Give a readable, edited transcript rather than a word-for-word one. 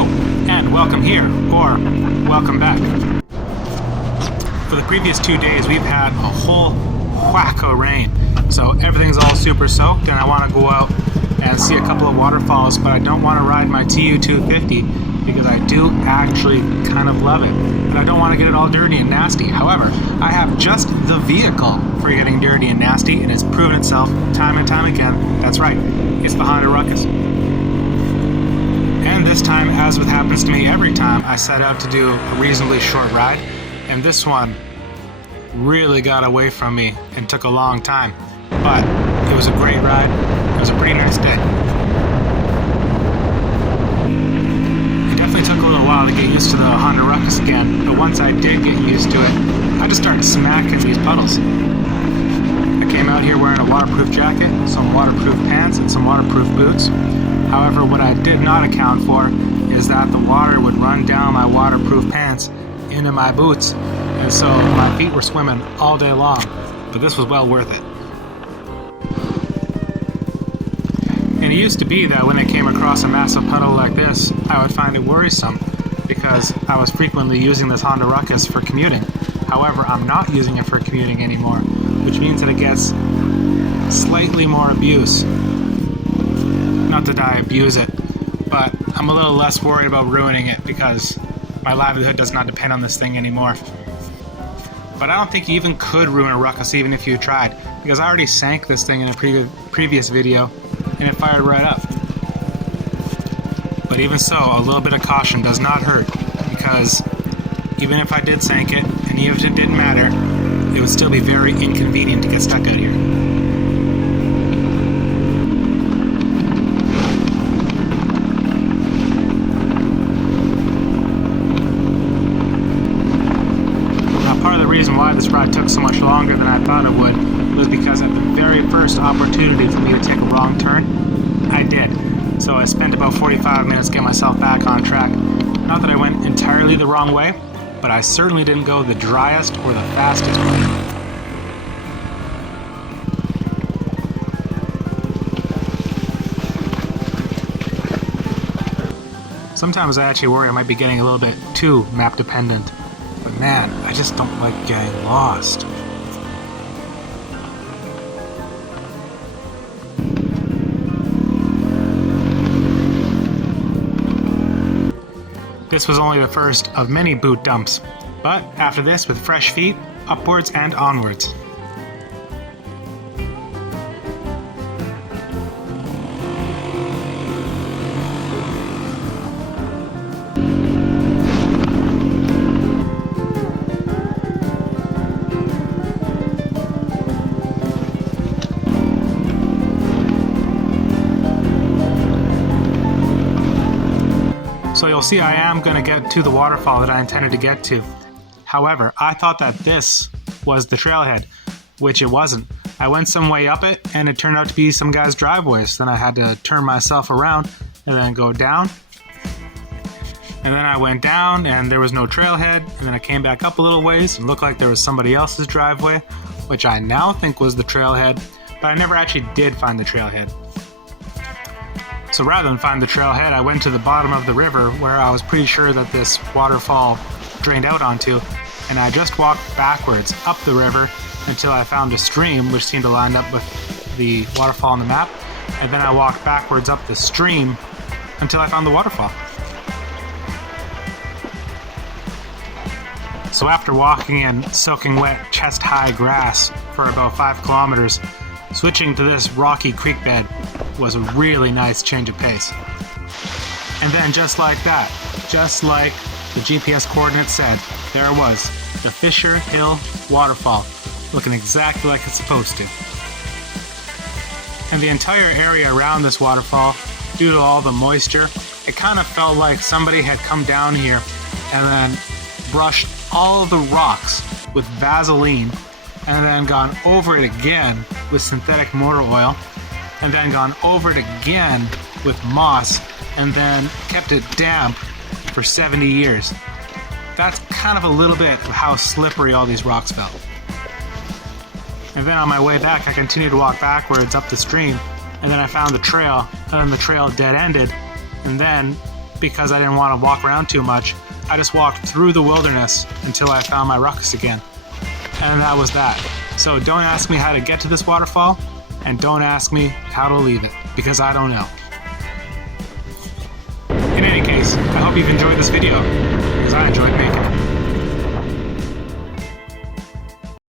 Hello, and welcome here, or welcome back. For the previous 2 days, we've had a whole whack of rain, so everything's all super soaked, and I want to go out and see a couple of waterfalls, but I don't want to ride my TU250 because I do actually kind of love it, and I don't want to get it all dirty and nasty. However, I have just the vehicle for getting dirty and nasty, and it's proven itself time and time again. That's right, it's the Honda Ruckus. And this time, as with happens to me every time, I set out to do a reasonably short ride, and this one really got away from me and took a long time. But it was a great ride. It was a pretty nice day. It definitely took a little while to get used to the Honda Ruckus again, but once I did get used to it, I just started smacking these puddles. I came out here wearing a waterproof jacket, some waterproof pants, and some waterproof boots. However, what I did not account for is that the water would run down my waterproof pants into my boots, and so my feet were swimming all day long, but this was well worth it. And it used to be that when I came across a massive puddle like this, I would find it worrisome because I was frequently using this Honda Ruckus for commuting. However, I'm not using it for commuting anymore, which means that it gets slightly more abuse. Not that I abuse it, but I'm a little less worried about ruining it because my livelihood does not depend on this thing anymore. But I don't think you even could ruin a Ruckus even if you tried, because I already sank this thing in a previous video and it fired right up. But even so, a little bit of caution does not hurt, because even if I did sank it, and even if it didn't matter, it would still be very inconvenient to get stuck out here. The reason why this ride took so much longer than I thought it would was because at the very first opportunity for me to take a wrong turn, I did. So I spent about 45 minutes getting myself back on track. Not that I went entirely the wrong way, but I certainly didn't go the driest or the fastest way. Sometimes I actually worry I might be getting a little bit too map dependent. But man, I just don't like getting lost. This was only the first of many boot dumps, but after this, with fresh feet, upwards and onwards. So you'll see I am going to get to the waterfall that I intended to get to. However, I thought that this was the trailhead, which it wasn't. I went some way up it, and it turned out to be some guy's driveways. Then I had to turn myself around and then go down. And then I went down, and there was no trailhead. And then I came back up a little ways, and it looked like there was somebody else's driveway, which I now think was the trailhead, but I never actually did find the trailhead. So rather than find the trailhead, I went to the bottom of the river where I was pretty sure that this waterfall drained out onto, and I just walked backwards up the river until I found a stream which seemed to line up with the waterfall on the map, and then I walked backwards up the stream until I found the waterfall. So after walking in soaking wet chest-high grass for about 5 kilometers, switching to this rocky creek bed was a really nice change of pace. And then just like that, just like the GPS coordinates said, there it was, the Fisher Hill Waterfall, looking exactly like it's supposed to. And the entire area around this waterfall, due to all the moisture, it kind of felt like somebody had come down here and then brushed all the rocks with Vaseline and then gone over it again with synthetic motor oil, and then gone over it again with moss, and then kept it damp for 70 years. That's kind of a little bit of how slippery all these rocks felt. And then on my way back, I continued to walk backwards up the stream, and then I found the trail, and then the trail dead-ended, and then because I didn't want to walk around too much, I just walked through the wilderness until I found my ruckus again. And that was that. So don't ask me how to get to this waterfall, and don't ask me how to leave it, because I don't know. In any case, I hope you've enjoyed this video, because I enjoyed making it.